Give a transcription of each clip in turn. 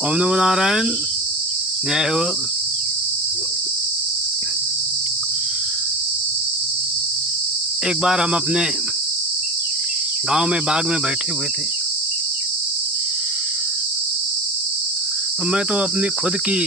ओम नमो नारायण। जय हो। एक बार हम अपने गांव में बाग में बैठे हुए थे, तो मैं तो अपनी खुद की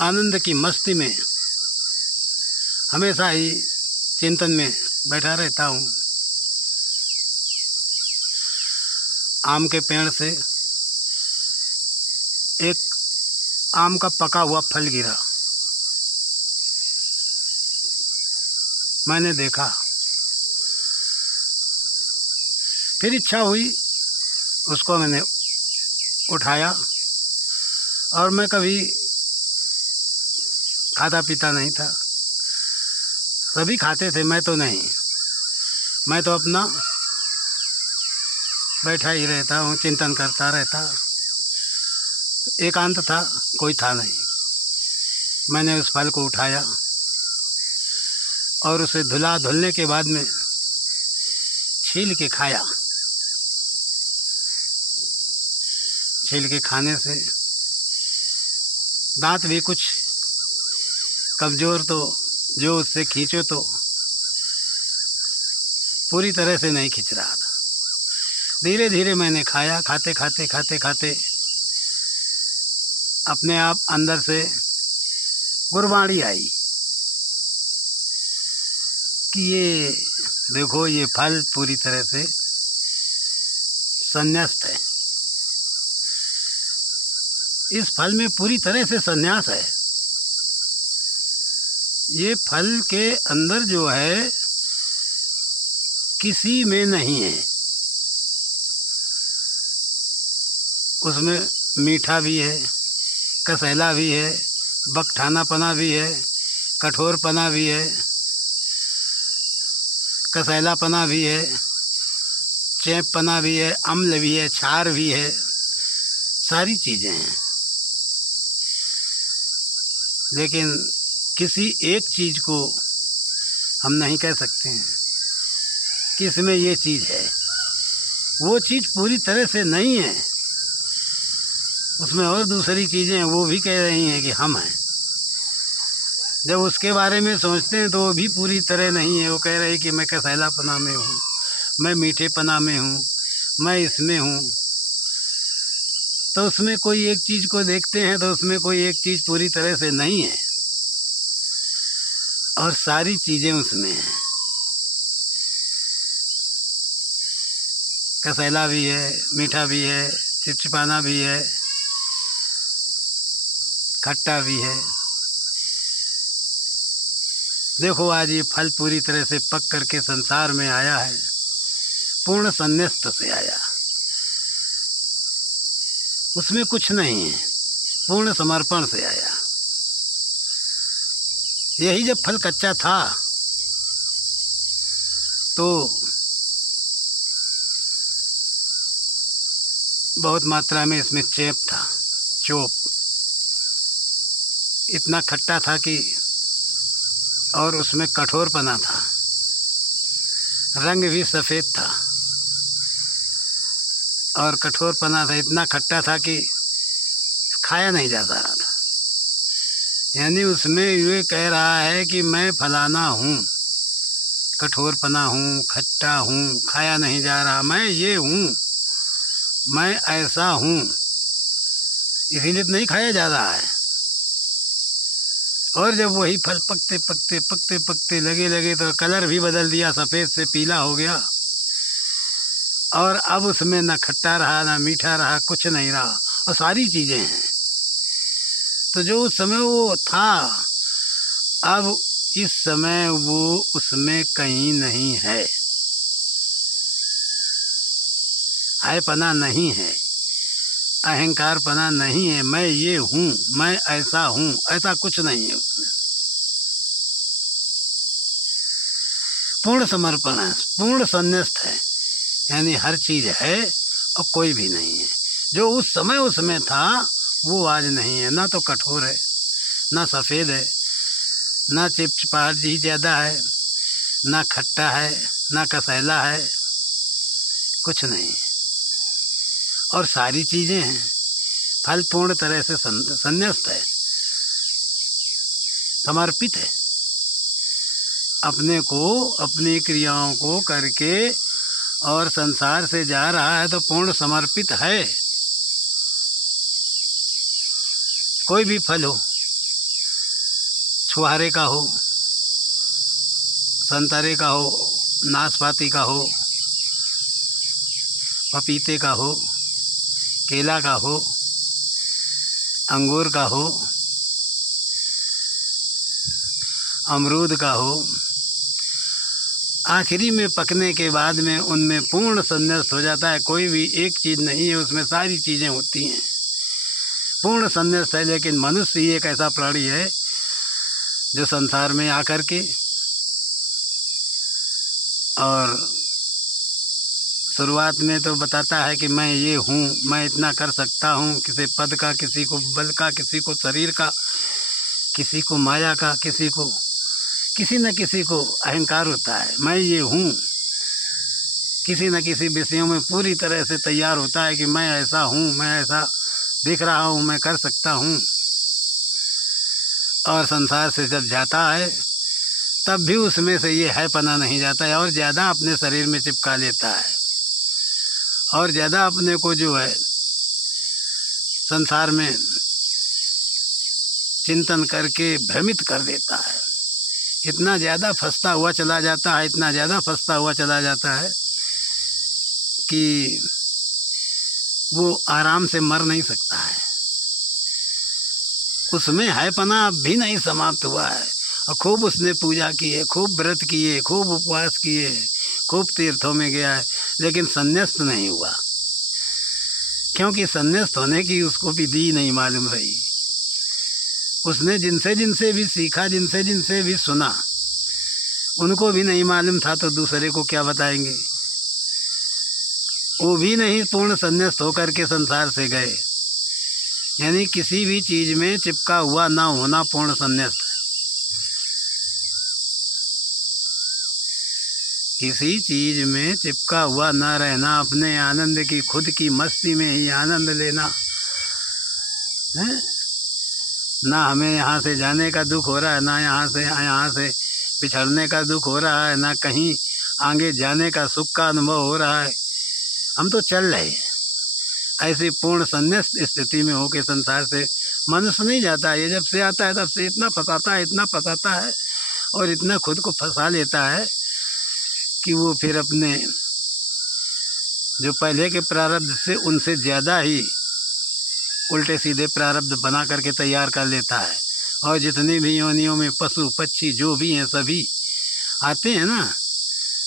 आनंद की मस्ती में हमेशा ही चिंतन में बैठा रहता हूँ। आम के पेड़ से एक आम का पका हुआ फल गिरा। मैंने देखा, फिर इच्छा हुई, उसको मैंने उठाया। और मैं कभी खाता पीता नहीं था, सभी खाते थे, मैं तो नहीं। मैं तो अपना बैठा ही रहता हूँ, चिंतन करता रहता। एकांत था, कोई था नहीं। मैंने उस फल को उठाया और उसे धुलने के बाद में छील के खाया। छील के खाने से दांत भी कुछ कमज़ोर, तो जो उससे खींचो तो पूरी तरह से नहीं खींच रहा था। धीरे धीरे मैंने खाया। खाते खाते खाते खाते अपने आप अंदर से गुरबाणी आई कि ये देखो, ये फल पूरी तरह से संन्यास्त है। इस फल में पूरी तरह से संन्यास है। ये फल के अंदर जो है किसी में नहीं है। उसमें मीठा भी है, कसैला भी है, बकठानापना भी है, कठोरपना भी है, कसैलापना भी है, चैपपना भी है, अम्ल भी है, क्षार भी है, सारी चीज़ें हैं। लेकिन किसी एक चीज़ को हम नहीं कह सकते हैं कि इसमें ये चीज़ है। वो चीज़ पूरी तरह से नहीं है। उसमें और दूसरी चीज़ें हैं, वो भी कह रही हैं कि हम हैं। जब उसके बारे में सोचते हैं तो वो भी पूरी तरह नहीं है। वो कह रहे हैं कि मैं कसैलापना में हूँ, मैं मीठेपना में हूँ, मैं इसमें हूँ। तो उसमें कोई एक चीज़ को देखते हैं तो उसमें कोई एक चीज़ पूरी तरह से नहीं है और सारी चीज़ें उसमें हैं। कसैला भी है, मीठा भी है, चिपचिपाना भी है, खट्टा भी है। देखो, आज ये फल पूरी तरह से पक करके संसार में आया है, पूर्ण संन्यास्त से आया। उसमें कुछ नहीं है, पूर्ण समर्पण से आया। यही जब फल कच्चा था तो बहुत मात्रा में इसमें चेप था, चोप। इतना खट्टा था कि और उसमें कठोरपना था। रंग भी सफ़ेद था और कठोरपना था। इतना खट्टा था कि खाया नहीं जा रहा था। यानी उसमें ये कह रहा है कि मैं फलाना हूँ, कठोरपना हूँ, खट्टा हूँ, खाया नहीं जा रहा, मैं ये हूँ, मैं ऐसा हूँ, इसीलिए तो नहीं खाया जा रहा है। और जब वही फल पकते पकते पकते पकते लगे तो कलर भी बदल दिया, सफ़ेद से पीला हो गया। और अब उसमें ना खट्टा रहा, ना मीठा रहा, कुछ नहीं रहा, और सारी चीज़ें हैं। तो जो उस समय वो था, अब इस समय वो उसमें कहीं नहीं है। हायपना नहीं है, अहंकारपना नहीं है, मैं ये हूँ, मैं ऐसा हूँ, ऐसा कुछ नहीं है उसमें। पूर्ण समर्पण है, पूर्ण संन्यास्त है। यानी हर चीज़ है और कोई भी नहीं है। जो उस समय उसमें था वो आज नहीं है। ना तो कठोर है, ना सफ़ेद है, ना चिपचिपाहट जी ज़्यादा है, ना खट्टा है, ना कसैला है, कुछ नहीं। और सारी चीज़ें हैं। फल पूर्ण तरह से संन्यास्त है, समर्पित है। अपने को, अपनी क्रियाओं को करके और संसार से जा रहा है तो पूर्ण समर्पित है। कोई भी फल हो, छुहारे का हो, संतरे का हो, नाशपाती का हो, पपीते का हो, केला का हो, अंगूर का हो, अमरूद का हो, आखिरी में पकने के बाद में उनमें पूर्ण संन्यास्त हो जाता है। कोई भी एक चीज़ नहीं है, उसमें सारी चीज़ें होती हैं, पूर्ण संन्यास्त है। लेकिन मनुष्य ही एक ऐसा प्राणी है जो संसार में आकर के और शुरुआत में तो बताता है कि मैं ये हूँ, मैं इतना कर सकता हूँ, किसी पद का, किसी को बल का, किसी को शरीर का, किसी को माया का, किसी न किसी को अहंकार होता है, मैं ये हूँ। किसी न किसी विषयों में पूरी तरह से तैयार होता है कि मैं ऐसा हूँ, मैं ऐसा दिख रहा हूँ, मैं कर सकता हूँ। और संसार से जब जाता है तब भी उसमें से ये है पना नहीं जाता है और ज़्यादा अपने शरीर में चिपका लेता है और ज़्यादा अपने को जो है संसार में चिंतन करके भ्रमित कर देता है। इतना ज़्यादा फंसता हुआ चला जाता है, इतना ज़्यादा फंसता हुआ चला जाता है कि वो आराम से मर नहीं सकता है। उसमें है पना अब भी नहीं समाप्त हुआ है और खूब उसने पूजा की है, खूब व्रत किए, खूब उपवास किए, खूब तीर्थों में गया है, लेकिन संन्यास्त नहीं हुआ, क्योंकि संन्यास्त होने की उसको विधि नहीं मालूम रही। उसने जिनसे जिनसे भी सीखा, जिनसे जिनसे भी सुना, उनको भी नहीं मालूम था तो दूसरे को क्या बताएंगे। वो भी नहीं पूर्ण संन्यास्त होकर के संसार से गए। यानी किसी भी चीज़ में चिपका हुआ ना होना पूर्ण संन्यास्त है। किसी चीज़ में चिपका हुआ ना रहना, अपने आनंद की, खुद की मस्ती में ही आनंद लेना है। ना हमें यहाँ से जाने का दुख हो रहा है, ना यहाँ से बिछड़ने का दुख हो रहा है, ना कहीं आगे जाने का सुख का अनुभव हो रहा है। हम तो चल रहे हैं। ऐसी पूर्ण संन्यास्त स्थिति में होकर संसार से मनुष्य नहीं जाता है। ये जब से आता है तब से इतना फंसाता है और इतना खुद को फंसा लेता है कि वो फिर अपने जो पहले के प्रारब्ध से उनसे ज़्यादा ही उल्टे सीधे प्रारब्ध बना करके तैयार कर लेता है। और जितनी भी योनियों में पशु पक्षी जो भी हैं सभी आते हैं ना,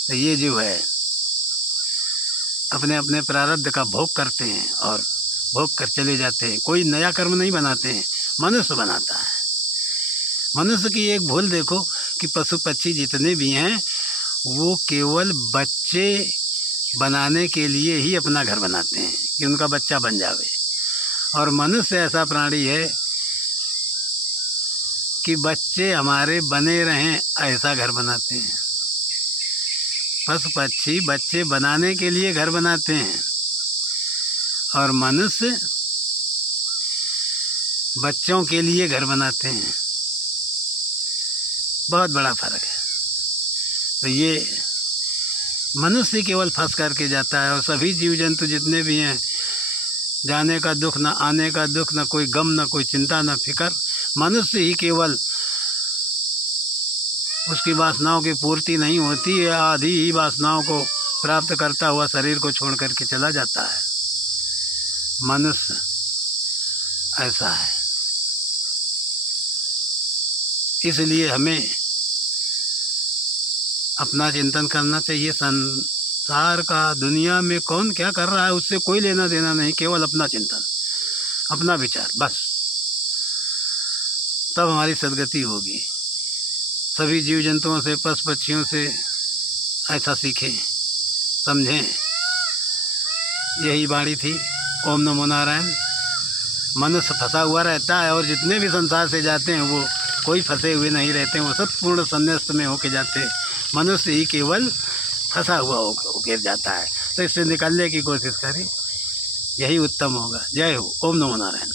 तो ये जो है अपने अपने प्रारब्ध का भोग करते हैं और भोग कर चले जाते हैं। कोई नया कर्म नहीं बनाते हैं, मनुष्य बनाता है। मनुष्य की एक भूल देखो कि पशु पक्षी जितने भी हैं वो केवल बच्चे बनाने के लिए ही अपना घर बनाते हैं कि उनका बच्चा बन जावे। और मनुष्य ऐसा प्राणी है कि बच्चे हमारे बने रहें ऐसा घर बनाते हैं। पशु पक्षी बच्चे बनाने के लिए घर बनाते हैं और मनुष्य बच्चों के लिए घर बनाते हैं। बहुत बड़ा फर्क है। तो ये मनुष्य केवल फंस करके जाता है और सभी जीव जंतु जितने भी हैं, जाने का दुख, ना आने का दुख, ना कोई गम, ना कोई चिंता, ना फिक्र। मनुष्य ही केवल उसकी वासनाओं की पूर्ति नहीं होती है, आधी ही वासनाओं को प्राप्त करता हुआ शरीर को छोड़ करके चला जाता है। मनुष्य ऐसा है। इसलिए हमें अपना चिंतन करना चाहिए। संसार का, दुनिया में कौन क्या कर रहा है उससे कोई लेना देना नहीं, केवल अपना चिंतन, अपना विचार, बस। तब हमारी सद्गति होगी। सभी जीव जंतुओं से, पशु पक्षियों से ऐसा सीखें, समझें। यही वाणी थी। ओम नमो नारायण। मनुष्य फंसा हुआ रहता है और जितने भी संसार से जाते हैं वो कोई फंसे हुए नहीं रहते हैं, वो सब पूर्ण संन्यास्त में होके जाते हैं। मनुष्य ही केवल फंसा हुआ होकर जाता है। तो इससे निकलने की कोशिश करें। यही उत्तम होगा। जय हो। ओम नमो नारायण।